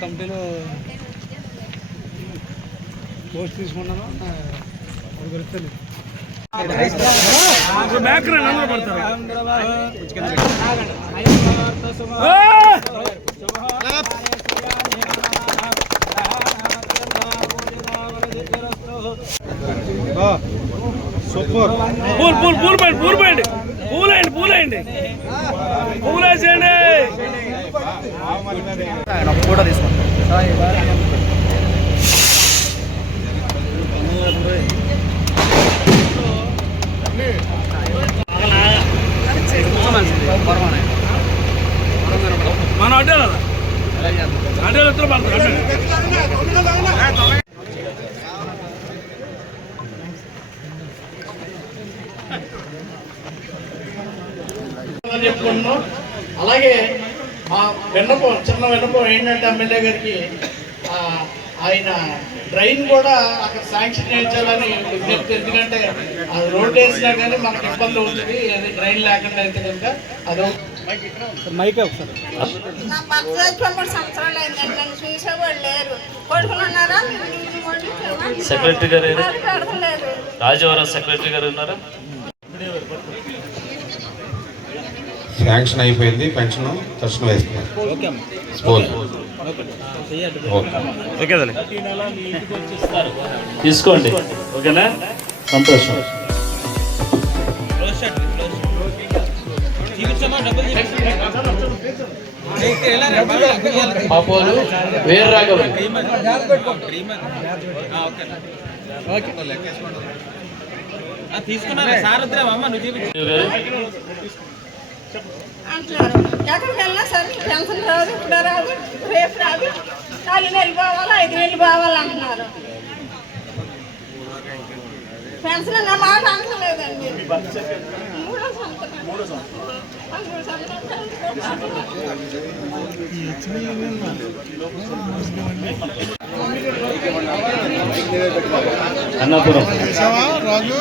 కమిటీలో పోస్ట్ తీసుకున్నాను అది తెలుస్తలేదు సూపర్ పూలు పూలు పూలు పూలు పూల్ పూలండి పూలండి పూలేసేయండి. మన అడ్డాలి అడ్డాలు చెప్పుకుంటున్నాం అలాగే మా విన్నపం చిన్న విన్నపం ఏంటంటే ఎమ్మెల్యే గారికి ఆయన ట్రైన్ కూడా అక్కడ శాంక్షన్ చేయించాలని విజ్ఞప్తి. ఎందుకంటే అది రోడ్ వేసినా కానీ మనకి ఇబ్బంది ఉంటుంది అది ట్రైన్ లేకుండా అయితే కనుక అదొక మైక్ ఒకసారి. సెక్రటరీ గారు రాజవరం సెక్రటరీ గారు ఉన్నారా? శాంక్షన్ అయిపోయింది పెన్షన్ తక్షణం వేస్తున్నారు తీసుకోండి. ఓకేనా? సంతోషం. పాపోలు వేరు రాఘవ అంటున్నారు ఎక్కడికి వెళ్ళినా సరే పెన్షన్ రాదు ఇప్పుడు రాదు రేపు రాదు నాలుగు నెలలు ఐదు నెలలు అంటున్నారు పెన్షన్ అన్న మాట అనలేదండి మూడో సంవత్సరం. మూడో అన్నాపురం రాజు?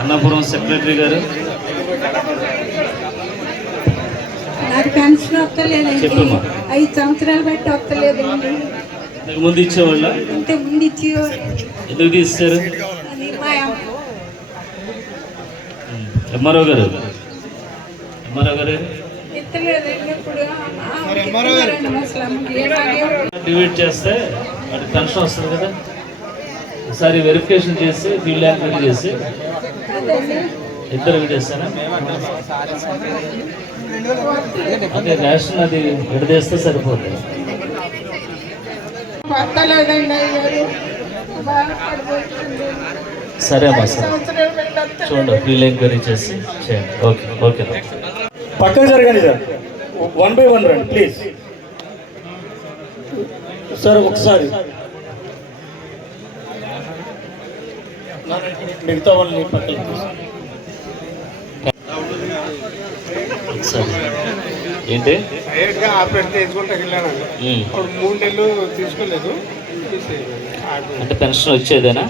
అన్నాపురం సెక్రటరీ గారు. నాకు పెన్షన్ వస్తలేదండి. ఐదు సంవత్సరాలు బట్టి వస్తలేదండి. ఇంతకు ముందు ఇచ్చేవాళ్ళ? ఇంత ముందు ఇచ్చి ఎందుకు తీస్తారు అది మా అమ్మ ఎంఆర్ఓ గారు ఎంఆర్ఓ గారు డివైడ్ చేస్తే వాటి పెన్షన్ వస్తుంది కదా. ఒకసారి వెరిఫికేషన్ చేసి ఫీల్డ్ ఎంక్వైరీ చేసి. ఇద్దరు విడేస్తారా అదే రేషన్ అది విడదీస్తే సరిపోతుంది సరే అమ్మా సరే. చూడండి ఎంక్వైరీ చేసి చేయండి. Okay okay. పక్కన జరగండి సార్. వన్ బై వన్ రండి ప్లీజ్ సార్ ఒకసారి. మిగతా వాళ్ళని పక్కన సరే ఏంటి? డైరెక్ట్గా చేసుకుంటూ వెళ్ళాను మూడు నెలలు తీసుకోలేదు. అంటే పెన్షన్ వచ్చేదేనా?